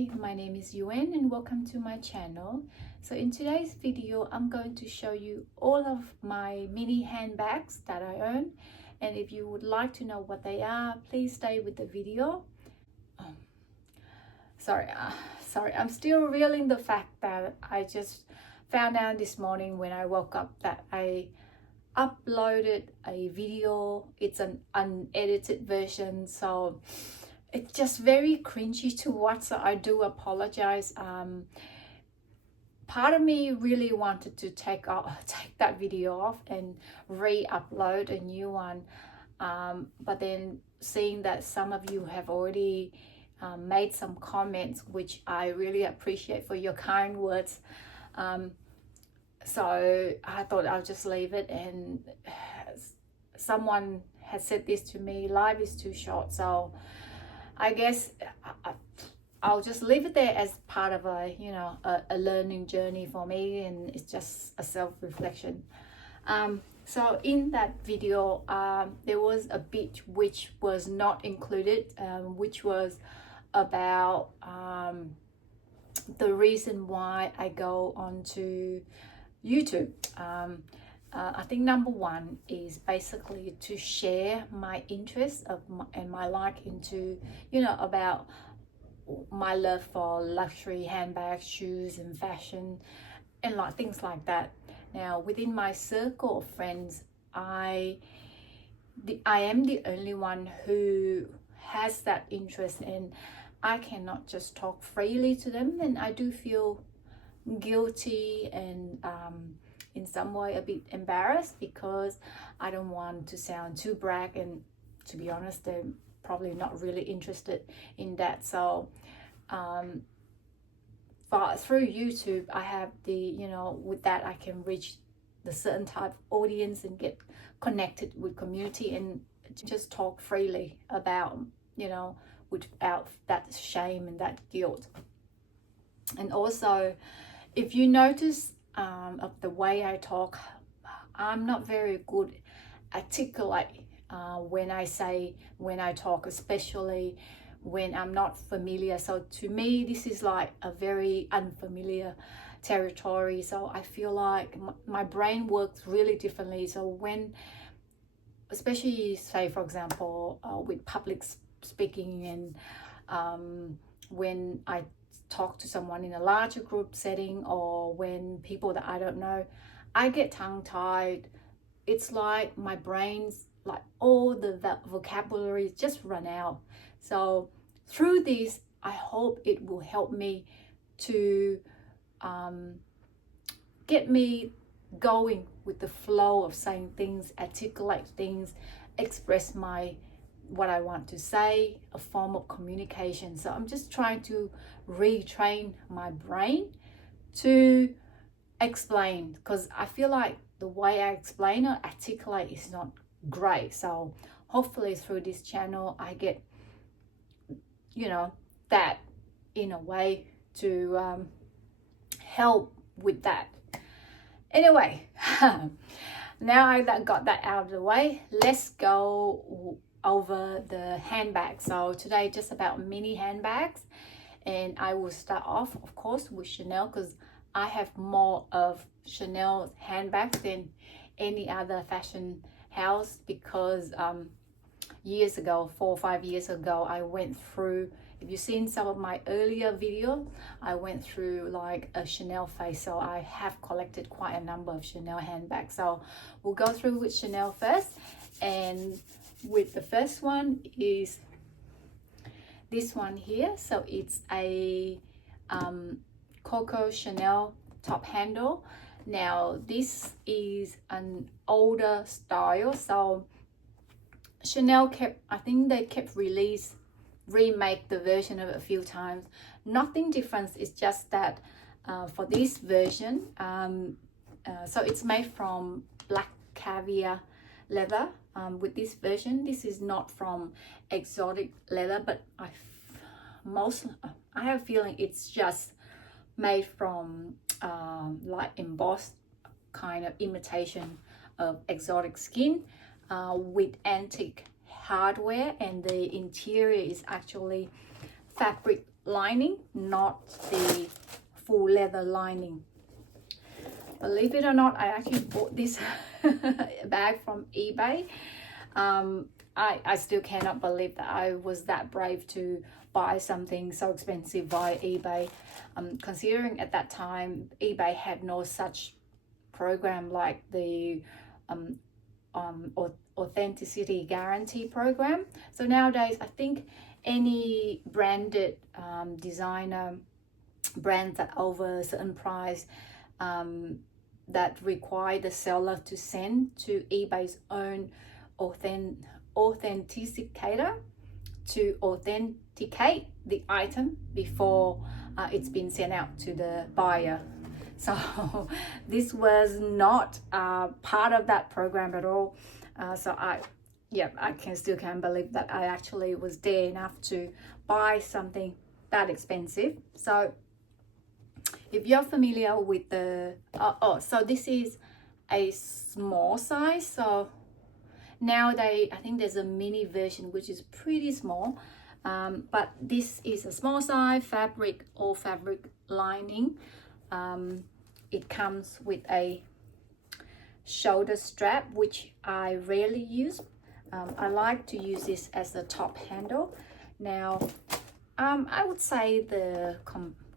Hi, my name is Yuen and welcome to my channel. So in today's video, I'm going to show you all of my mini handbags that I own. And if you would like to know what they are, please stay with the video. Sorry, I'm still reeling the fact that I just found out this morning when I woke up that I uploaded a video. It's an unedited version, so it's just very cringy to watch, so I do apologize. Part of me really wanted to take that video off and re-upload a new one, but then seeing that some of you have already made some comments, which I really appreciate for your kind words, so I thought I'll just leave it. And someone has said this to me: life is too short, so I guess I'll just leave it there as part of a learning journey for me, and it's just a self-reflection. So in that video, there was a bit which was not included, which was about the reason why I go onto YouTube. I think number one is basically to share my interest and my like into, about my love for luxury handbags, shoes and fashion and like things like that. Now within my circle of friends, I am the only one who has that interest, and I cannot just talk freely to them, and I do feel guilty and in some way a bit embarrassed, because I don't want to sound too brag, and to be honest, they're probably not really interested in that. So but through YouTube, I have the, with that I can reach the certain type of audience and get connected with community and just talk freely about, without that shame and that guilt. And also, if you notice of the way I talk, I'm not very good articulate when I talk, especially when I'm not familiar. So to me, this is like a very unfamiliar territory, so I feel like my brain works really differently. So when, especially say for example with public speaking, and when I talk to someone in a larger group setting, or when people that I don't know, I get tongue-tied. It's like my brain's like all the vocabulary just run out. So through this, I hope it will help me to get me going with the flow of saying things, articulate things, express what I want to say, a form of communication. So I'm just trying to retrain my brain to explain, because I feel like the way I explain or articulate is not great. So hopefully through this channel I get that in a way to help with that. Anyway, now I got that out of the way, let's go over the handbag. So today just about mini handbags, and I will start off of course with Chanel, because I have more of Chanel handbags than any other fashion house, because years ago, 4 or 5 years ago, I went through, if you've seen some of my earlier video, I went through like a Chanel phase, so I have collected quite a number of Chanel handbags. So we'll go through with Chanel first, and with the first one is this one here. So it's a Coco Chanel top handle. Now this is an older style, so Chanel kept remake the version of it a few times. Nothing different, it's just that for this version, so it's made from black caviar leather. With this version, this is not from exotic leather, but I have a feeling it's just made from like embossed kind of imitation of exotic skin with antique hardware, and the interior is actually fabric lining, not the full leather lining. Believe it or not, I actually bought this bag from eBay. I still cannot believe that I was that brave to buy something so expensive via eBay. Considering at that time eBay had no such program like the authenticity guarantee program. So nowadays I think any branded designer brands that over a certain price that require the seller to send to eBay's own authenticator to authenticate the item before it's been sent out to the buyer. So this was not part of that program at all. So I still can't believe that I actually was dare enough to buy something that expensive. So if you're familiar with the so this is a small size. So nowadays I think there's a mini version which is pretty small, but this is a small size, fabric or fabric lining. It comes with a shoulder strap, which I rarely use. I like to use this as the top handle. Now I would say the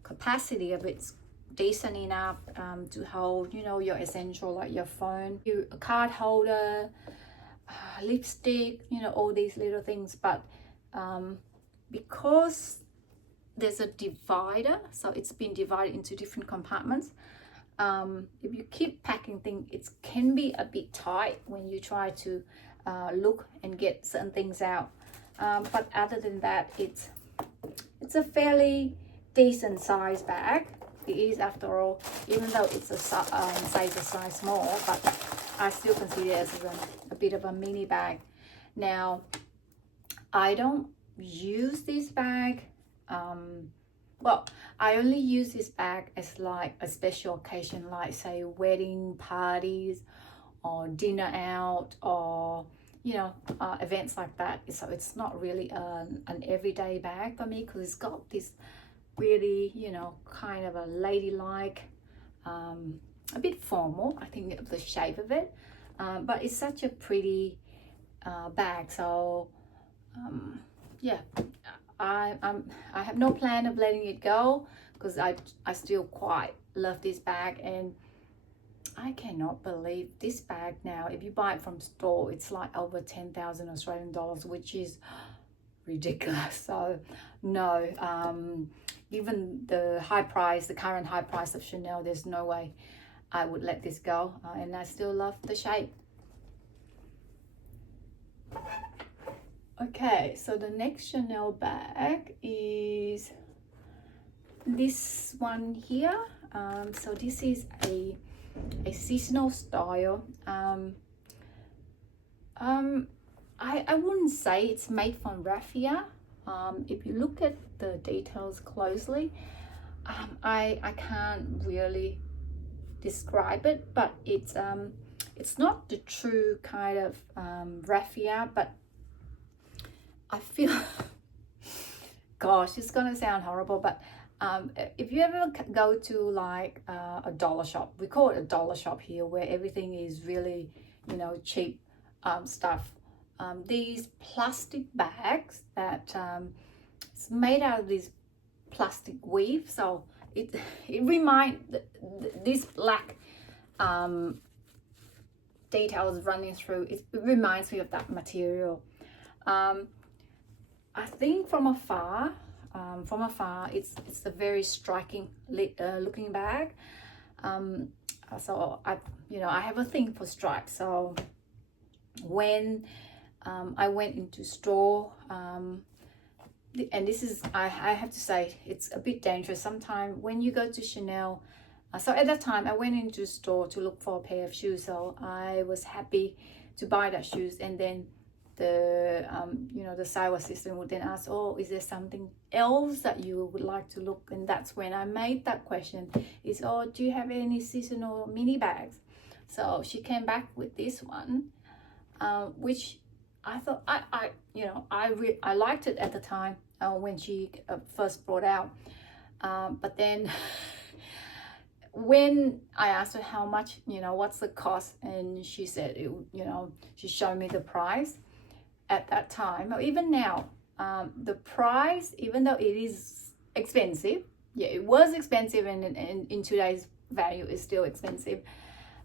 capacity of it's decent enough to hold, you know, your essential like your phone, a card holder, lipstick, you know, all these little things. But because there's a divider, so it's been divided into different compartments, if you keep packing things, it can be a bit tight when you try to look and get certain things out. But other than that, it's a fairly decent size bag. It is, after all, even though it's a size small, but I still consider it as a bit of a mini bag. Now, I don't use this bag. Well, I only use this bag as like a special occasion, like say wedding parties or dinner out, or you know, events like that. So it's not really an everyday bag for me, because it's got this really, you know, kind of a ladylike, a bit formal, I think, the shape of it, but it's such a pretty bag. So yeah, I have no plan of letting it go, because I still quite love this bag. And I cannot believe this bag now, if you buy it from store, it's like over 10,000 Australian dollars, which is ridiculous. So no, given the current high price of Chanel, there's no way I would let this go. And I still love the shape. Okay, so the next Chanel bag is this one here. So this is a seasonal style. I wouldn't say it's made from raffia. If you look at the details closely, I can't really describe it, but it's not the true kind of raffia, but I feel gosh, it's gonna sound horrible, but if you ever go to like a dollar shop, we call it a dollar shop here, where everything is really, you know, cheap stuff. These plastic bags that it's made out of this plastic weave, so it reminds this black details running through. It reminds me of that material. I think from afar, it's a very striking looking bag. So I have a thing for stripes. So when I went into store, and this is, I have to say, it's a bit dangerous sometimes when you go to Chanel. So at that time I went into store to look for a pair of shoes, so I was happy to buy that shoes, and then the the sales assistant would then ask, oh, is there something else that you would like to look? And that's when I made that question, is, oh, do you have any seasonal mini bags? So she came back with this one, which I thought I liked it at the time. when she first brought out, but then when I asked her how much, you know, what's the cost, and she said, you know, she showed me the price at that time, or even now, the price, even though it is expensive, yeah, it was expensive, and in today's value is still expensive,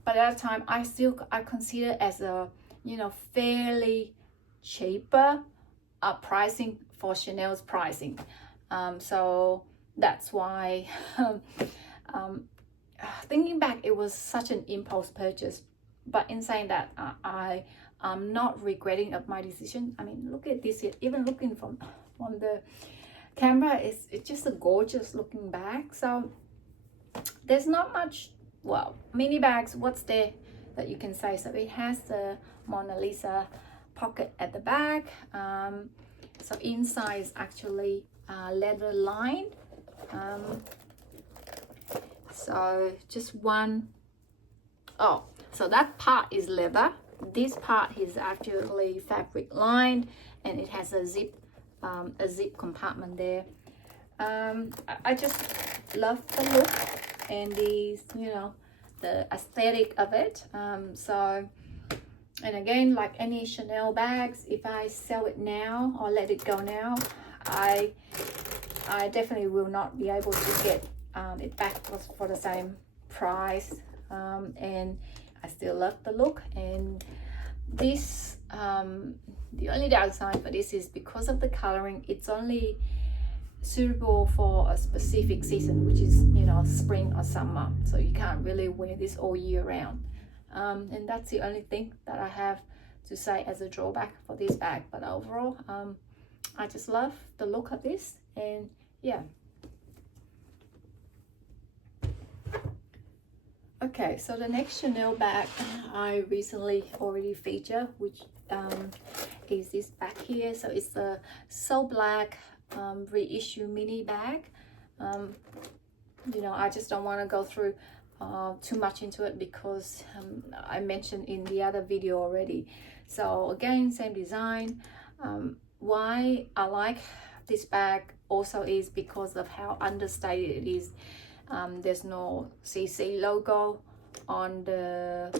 but at that time I consider as a, you know, fairly cheaper pricing for Chanel's pricing. So that's why thinking back, it was such an impulse purchase, but in saying that, I'm not regretting of my decision. I mean, look at this here. Even looking from the camera, it's just a gorgeous looking bag. So there's not much, well, mini bags, what's there that you can say? So it has the Mona Lisa pocket at the back. So inside is actually leather lined. So just one, oh, so that part is leather. This part is actually fabric lined, and it has a zip compartment there. I just love the look and these, you know, the aesthetic of it. So, and again, like any Chanel bags, if I sell it now or let it go now, I definitely will not be able to get it back for the same price, and I still love the look. And this, the only downside for this is because of the coloring, it's only suitable for a specific season, which is, you know, spring or summer, so you can't really wear this all year round. And that's the only thing that I have to say as a drawback for this bag. But overall, I just love the look of this, and yeah. Okay, so the next Chanel bag I recently already featured, which is this bag here. So it's a So Black Reissue mini bag. You know, I just don't want to go through too much into it because I mentioned in the other video already. So again, same design. Why I like this bag also is because of how understated it is. There's no CC logo on the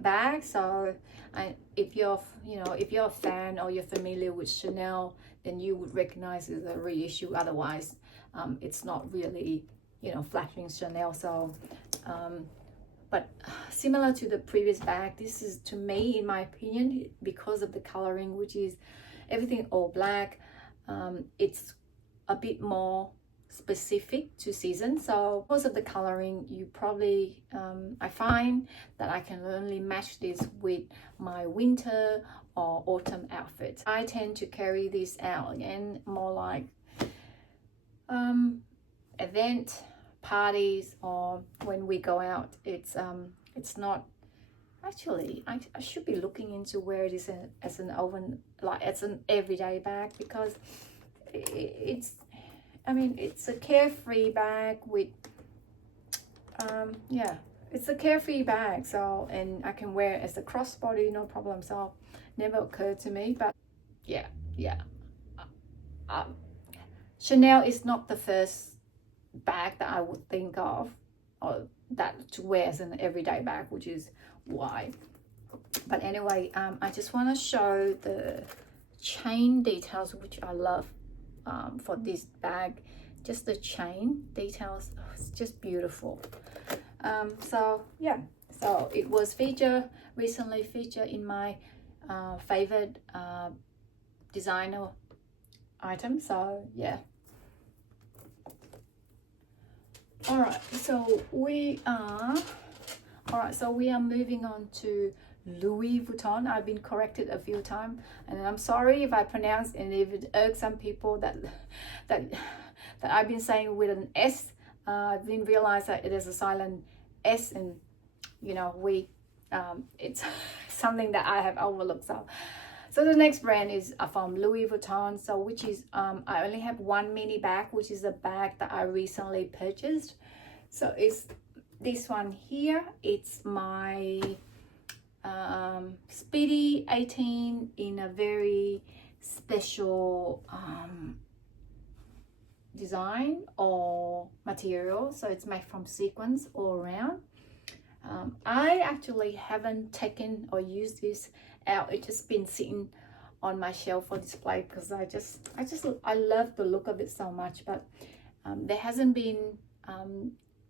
bag, so if you're, you know, if you're a fan or you're familiar with Chanel, then you would recognize it as a reissue. Otherwise, it's not really, you know, flattering Chanel. So but similar to the previous bag, this is, to me, in my opinion, because of the coloring, which is everything all black, it's a bit more specific to season. So because of the coloring, you probably I find that I can only match this with my winter or autumn outfits. I tend to carry this out again more like event parties, or when we go out. It's not actually, I should be looking into where it is as an oven, like as an everyday bag, because it's, I mean, it's a carefree bag with, yeah, it's a carefree bag. So, and I can wear it as a crossbody, no problem. So, never occurred to me. But yeah. Chanel is not the first bag that I would think of, or that to wear as an everyday bag, which is why. But anyway, I just want to show the chain details, which I love. For this bag, just the chain details, oh, it's just beautiful. So yeah, so it was recently featured in my favorite designer item. So yeah. All right, so we are moving on to Louis Vuitton. I've been corrected a few times, and I'm sorry if I pronounce and if it irks some people that I've been saying with an S. I didn't realize that it is a silent S, and you know, it's something that I have overlooked. So the next brand is from Louis Vuitton. So which is I only have one mini bag, which is a bag that I recently purchased. So it's this one here. It's my Speedy 18 in a very special design or material, so it's made from sequins all around. I actually haven't taken or used this out. It's just been sitting on my shelf for display because I love the look of it so much, but there hasn't been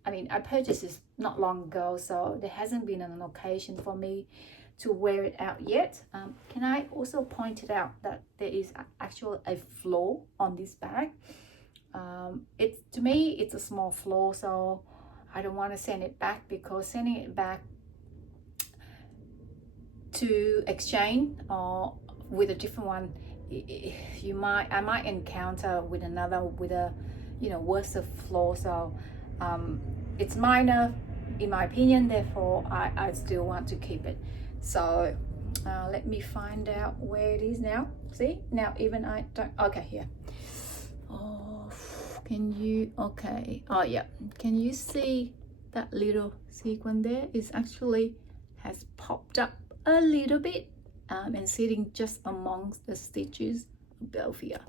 I mean, I purchased this not long ago, so there hasn't been an occasion for me to wear it out yet. Can I also point it out that there is actually a flaw on this bag? To me it's a small flaw, so I don't want to send it back, because sending it back to exchange or with a different one, I might encounter with another with a, you know, worse of flaw. So it's minor in my opinion, therefore I still want to keep it. So let me find out where it is now. See, now even I don't, okay, here. Oh, can you, okay, oh yeah, can you see that little sequin there? Is actually has popped up a little bit and sitting just amongst the stitches above here.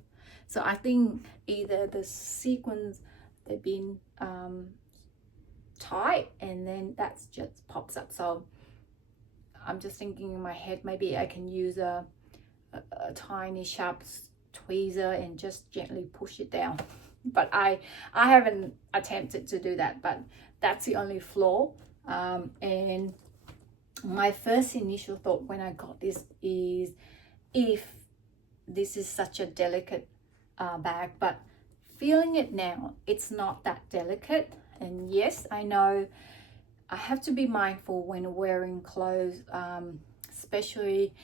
So I think either the sequins, they've been tight and then that's just pops up. So I'm just thinking in my head, maybe I can use a tiny sharp tweezer and just gently push it down. But I haven't attempted to do that, but that's the only flaw. And my first initial thought when I got this is, if this is such a delicate bag, but feeling it now, it's not that delicate. And yes, I know I have to be mindful when wearing clothes, especially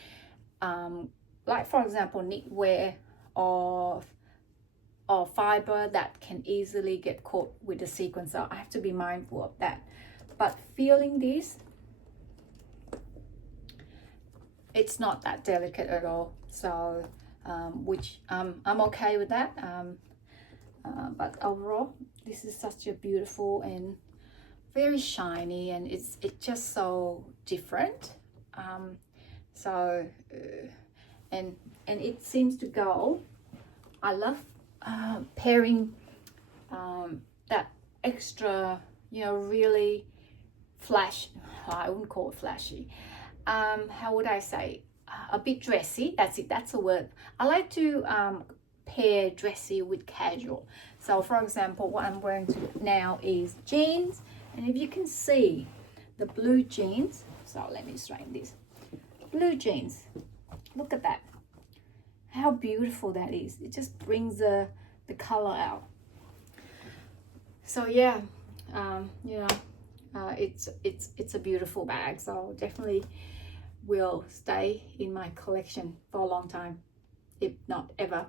like for example knitwear or fiber that can easily get caught with the sequins. So I have to be mindful of that. But feeling this, it's not that delicate at all. So which I'm okay with that. But overall, this is such a beautiful and very shiny, and it's just so different. And it seems to go. I love pairing that extra, you know, really flash. I wouldn't call it flashy. How would I say? A bit dressy. That's it. That's a word. I like to pair dressy with casual. So for example, what I'm wearing now is jeans, and if you can see the blue jeans, so let me straighten this. Blue jeans, look at that, how beautiful that is. It just brings the color out. So yeah, you know, it's a beautiful bag, so definitely will stay in my collection for a long time, if not ever.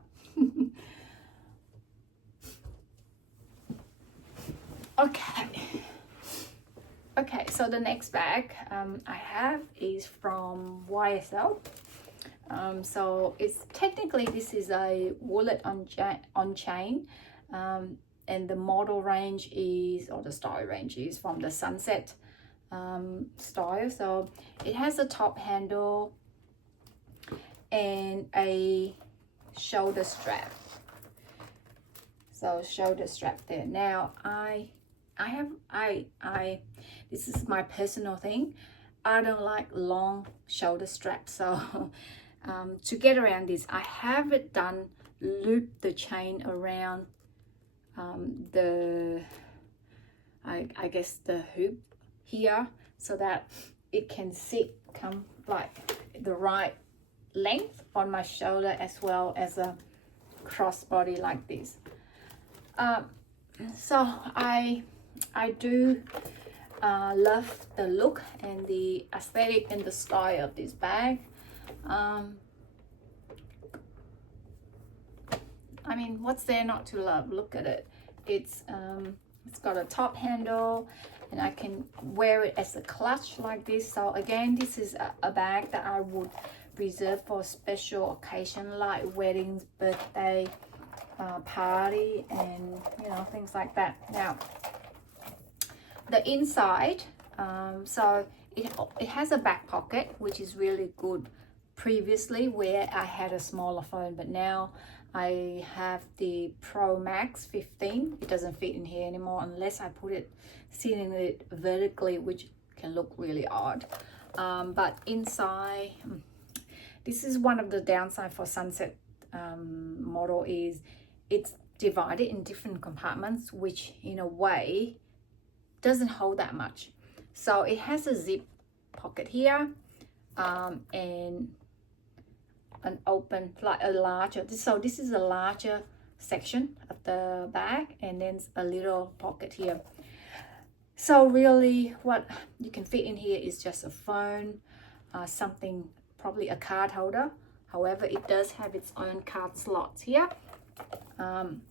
Okay, so the next bag I have is from YSL. So it's technically, this is a wallet on chain, and the model range is, or the style range is from the Sunset style. So it has a top handle and a shoulder strap. So shoulder strap there. Now this is my personal thing. I don't like long shoulder straps, so to get around this, I have it done, loop the chain around I guess the hoop here, so that it can come like the right length on my shoulder, as well as a crossbody like this. So I do love the look and the aesthetic and the style of this bag. I mean, what's there not to love? Look at it. It's got a top handle, and I can wear it as a clutch like this. So again, this is a bag that I would reserve for a special occasion like weddings, birthday, party, and you know, things like that. Now the inside, so it has a back pocket, which is really good. Previously, where I had a smaller phone, but now I have the Pro Max 15. It doesn't fit in here anymore unless I put it, sitting it vertically, which can look really odd. But inside, this is one of the downside for Sunset model, is it's divided in different compartments, which in a way doesn't hold that much. So it has a zip pocket here, and an open, like a larger, so this is a larger section of the bag, and then a little pocket here. So really what you can fit in here is just a phone, something, probably a card holder. However, it does have its own card slots here, and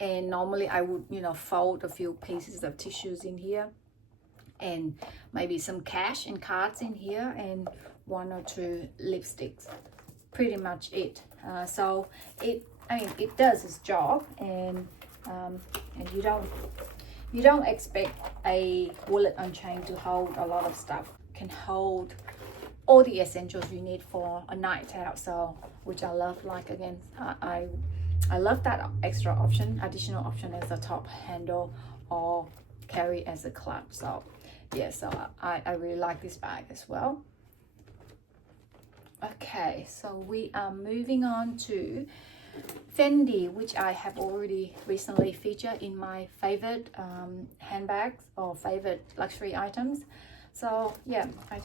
normally I would, you know, fold a few pieces of tissues in here, and maybe some cash and cards in here, and 1 or 2 lipsticks. Pretty much it. So it, I mean, it does its job, and you don't expect a wallet on chain to hold a lot of stuff. It can hold all the essentials you need for a night out. So, which I love. Like, again, I love that extra option, additional option as a top handle or carry as a clutch. So yeah, so I really like this bag as well. Okay, so we are moving on to Fendi, which I have already recently featured in my favorite handbags or favorite luxury items. So yeah, I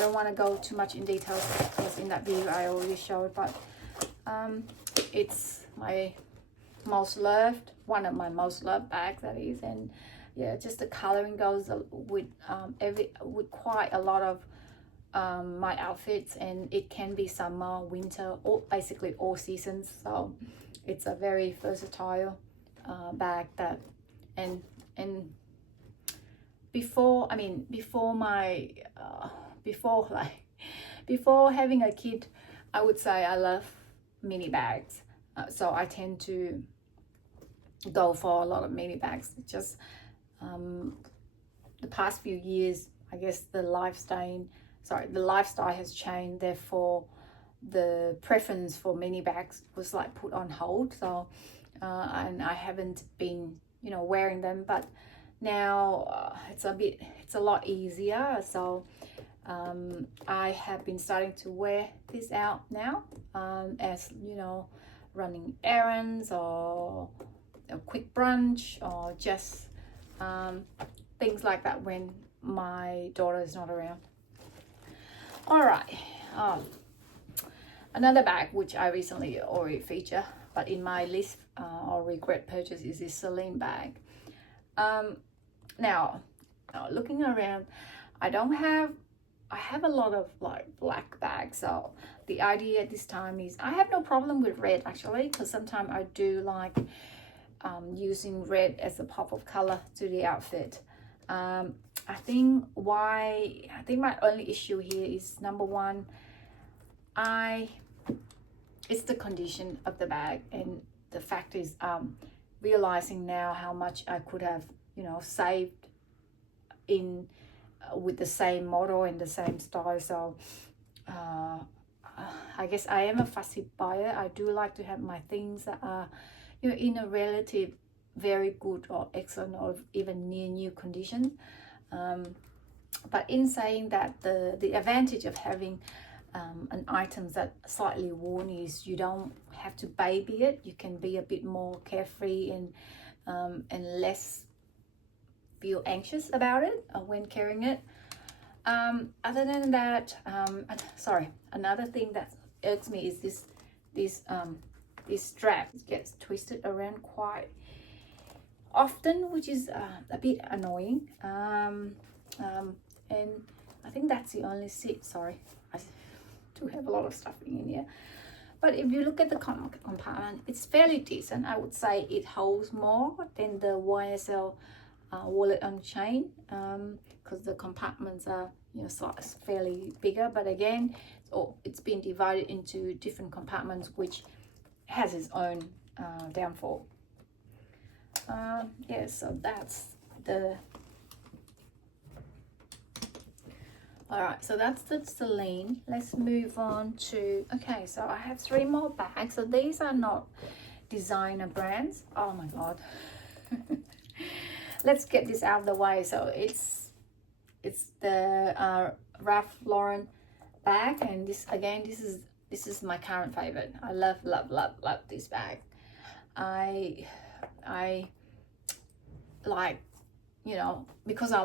don't want to go too much in details because in that video I already showed, but it's my most loved, one of my most loved bags, that is. And yeah, just the coloring goes with with quite a lot of my outfits, and it can be summer, winter, or basically all seasons. So it's a very versatile bag that, and before having a kid, I would say I love mini bags. So I tend to go for a lot of mini bags. Just the past few years, I guess the lifestyle has changed, therefore the preference for mini bags was like put on hold. So and I haven't been, you know, wearing them, but now it's a lot easier. So I have been starting to wear this out now, as you know, running errands or a quick brunch, or just things like that when my daughter is not around. All right, another bag which I recently already featured, but in my list or regret purchase, is this Celine bag. Now looking around, I have a lot of like black bags. So the idea at this time is, I have no problem with red actually, because sometimes I do like using red as a pop of color to the outfit. I think my only issue here is, number one, it's the condition of the bag, and the fact is realizing now how much I could have, you know, saved in with the same model and the same style. So I guess I am a fussy buyer. I do like to have my things that are, you know, in a relative very good or excellent or even near new condition. But in saying that, the advantage of having an item that's slightly worn is you don't have to baby it. You can be a bit more carefree and less feel anxious about it when carrying it. Other than that, sorry, another thing that irks me is this strap gets twisted around quite often, which is a bit annoying. And I think that's the only seat. Sorry, I do have a lot of stuff in here. But if you look at the compartment, it's fairly decent. I would say it holds more than the YSL wallet on chain, because the compartments are, you know, fairly bigger. But again, it's been divided into different compartments, which has its own downfall. Yeah, so that's the All right, so that's the Celine. Let's move on to, okay, so I have 3 more bags. So these are not designer brands. Oh my God. Let's get this out of the way. So it's the Ralph Lauren bag, and this again, this is my current favorite. I love this bag. I like, you know, because I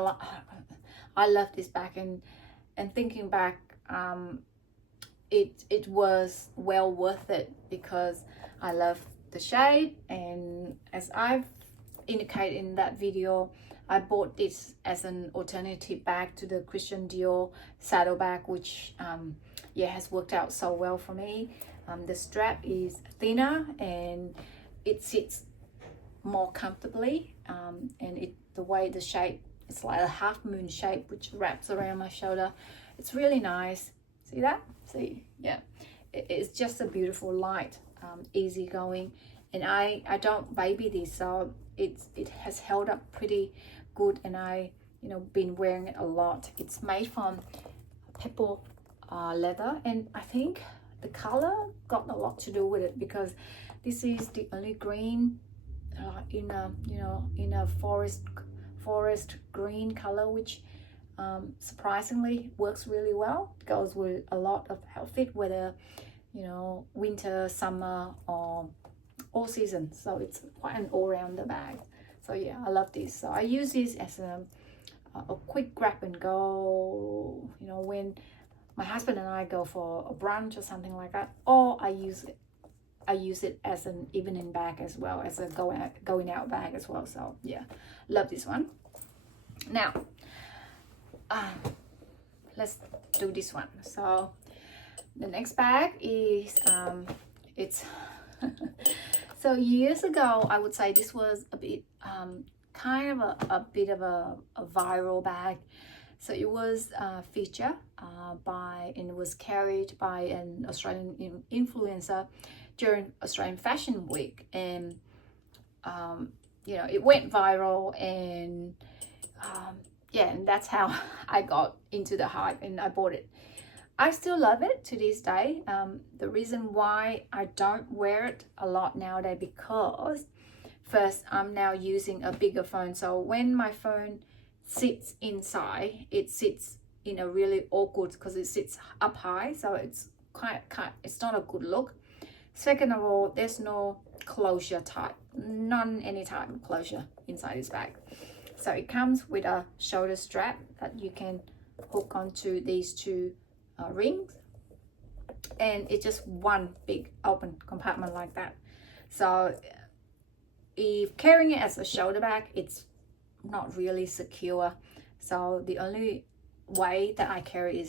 love this bag, and thinking back, it was well worth it because I love the shade, and as I've indicated in that video, I bought this as an alternative bag to the Christian Dior saddlebag, which yeah, has worked out so well for me. The strap is thinner and it sits more comfortably, and the way the shape, it's like a half moon shape which wraps around my shoulder. It's really nice. See that? See? Yeah. It's just a beautiful, light, easy going, and I don't baby this, so it has held up pretty good, and I, you know, been wearing it a lot. It's made from pepper leather, and I think the color got a lot to do with it because this is the only green in a, you know, in a forest green color, which surprisingly works really well. It goes with a lot of outfit, whether, you know, winter, summer, or all season. So it's quite an all-rounder bag. So yeah, I love this. So I use this as a quick grab and go, you know, when my husband and I go for a brunch or something like that, or I use it as an evening bag as well, as a going out bag as well. So yeah, love this one. Now let's do this one. So the next bag is it's so years ago, I would say this was a bit kind of a bit of a viral bag. So it was featured and it was carried by an Australian influencer during Australian Fashion Week, and you know, it went viral, and yeah, and that's how I got into the hype and I bought it. I still love it to this day. The reason why I don't wear it a lot nowadays, because first, I'm now using a bigger phone, so when my phone sits inside, it sits in a really awkward, because it sits up high, so it's it's not a good look. Second of all, there's no closure type, any type of closure inside this bag. So it comes with a shoulder strap that you can hook onto these 2 rings, and it's just one big open compartment like that. So if carrying it as a shoulder bag, it's not really secure. So the only way that I carry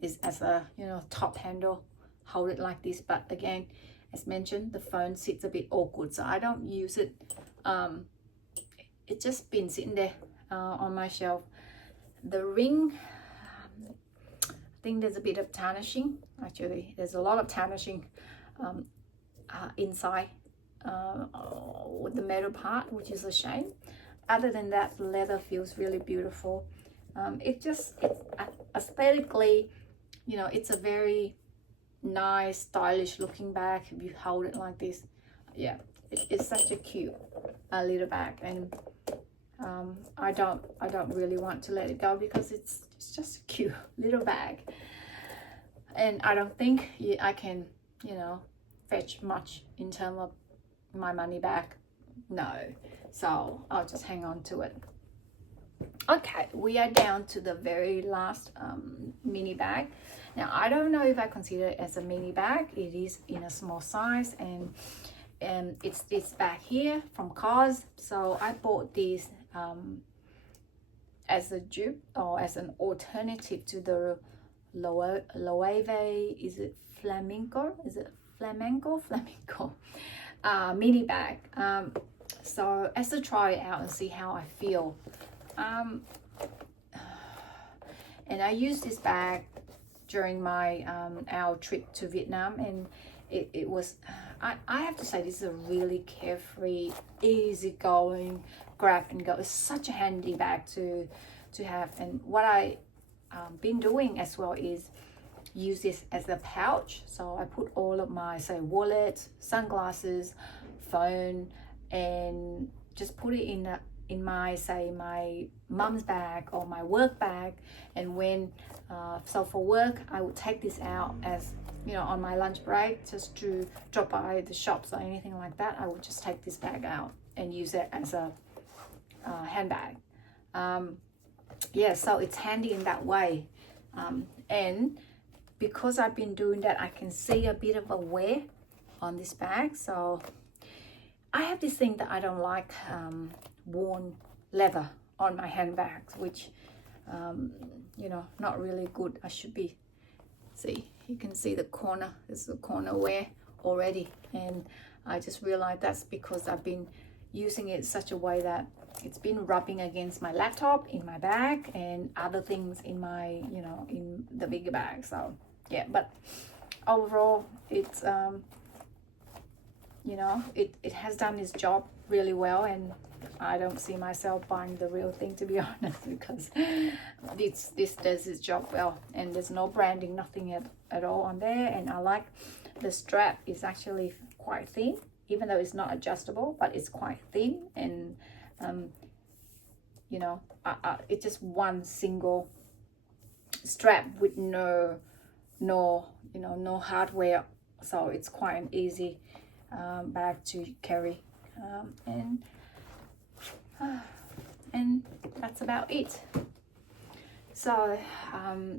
is as a, you know, top handle, hold it like this. But again, as mentioned, the phone sits a bit awkward, so I don't use it. It's just been sitting there on my shelf. The ring, I think there's a bit of tarnishing. Actually, there's a lot of tarnishing inside with the metal part, which is a shame. Other than that, the leather feels really beautiful. It's aesthetically, you know, it's a very nice, stylish looking bag if you hold it like this. Yeah, it's such a cute little bag, and I don't really want to let it go because it's just a cute little bag, and I don't think I can, you know, fetch much in terms of my money back. No, so I'll just hang on to it. Okay, we are down to the very last mini bag. Now, I don't know if I consider it as a mini bag. It is in a small size, and it's this bag here from Cars. So I bought this as a dupe, or as an alternative to the Loewe, is it Flamenco? Is it Flamenco? Mini bag. So as to try it out and see how I feel. And I used this bag during my our trip to Vietnam, and it was I have to say, this is a really carefree, easygoing grab and go. It's such a handy bag to have, and what I been doing as well is use this as a pouch. So I put all of my, say, wallet, sunglasses, phone, and just put it in my, say, my mum's bag or my work bag. And when so for work, I would take this out as, you know, on my lunch break, just to drop by the shops or anything like that. I would just take this bag out and use it as a handbag. Yeah, so it's handy in that way. And because I've been doing that, I can see a bit of a wear on this bag. So I have this thing that I don't like, worn leather on my handbags, which you know, not really good. I should be, see, you can see the corner, there's the corner wear already, and I just realized that's because I've been using it such a way that it's been rubbing against my laptop, in my bag, and other things in my, you know, in the bigger bag. So yeah, but overall it's you know, it has done its job really well, and I don't see myself buying the real thing, to be honest, because this does its job well, and there's no branding, nothing at all on there. And I like the strap is actually quite thin, even though it's not adjustable, but it's quite thin. And you know, it's just one single strap with no you know, no hardware, so it's quite an easy bag to carry. And that's about it. So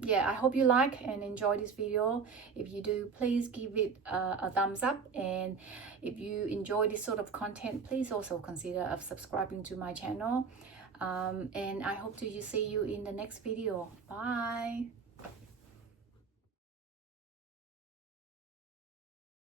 yeah, I hope you like and enjoy this video. If you do, please give it a thumbs up, and if you enjoy this sort of content, please also consider subscribing to my channel, and I hope to see you in the next video. Bye.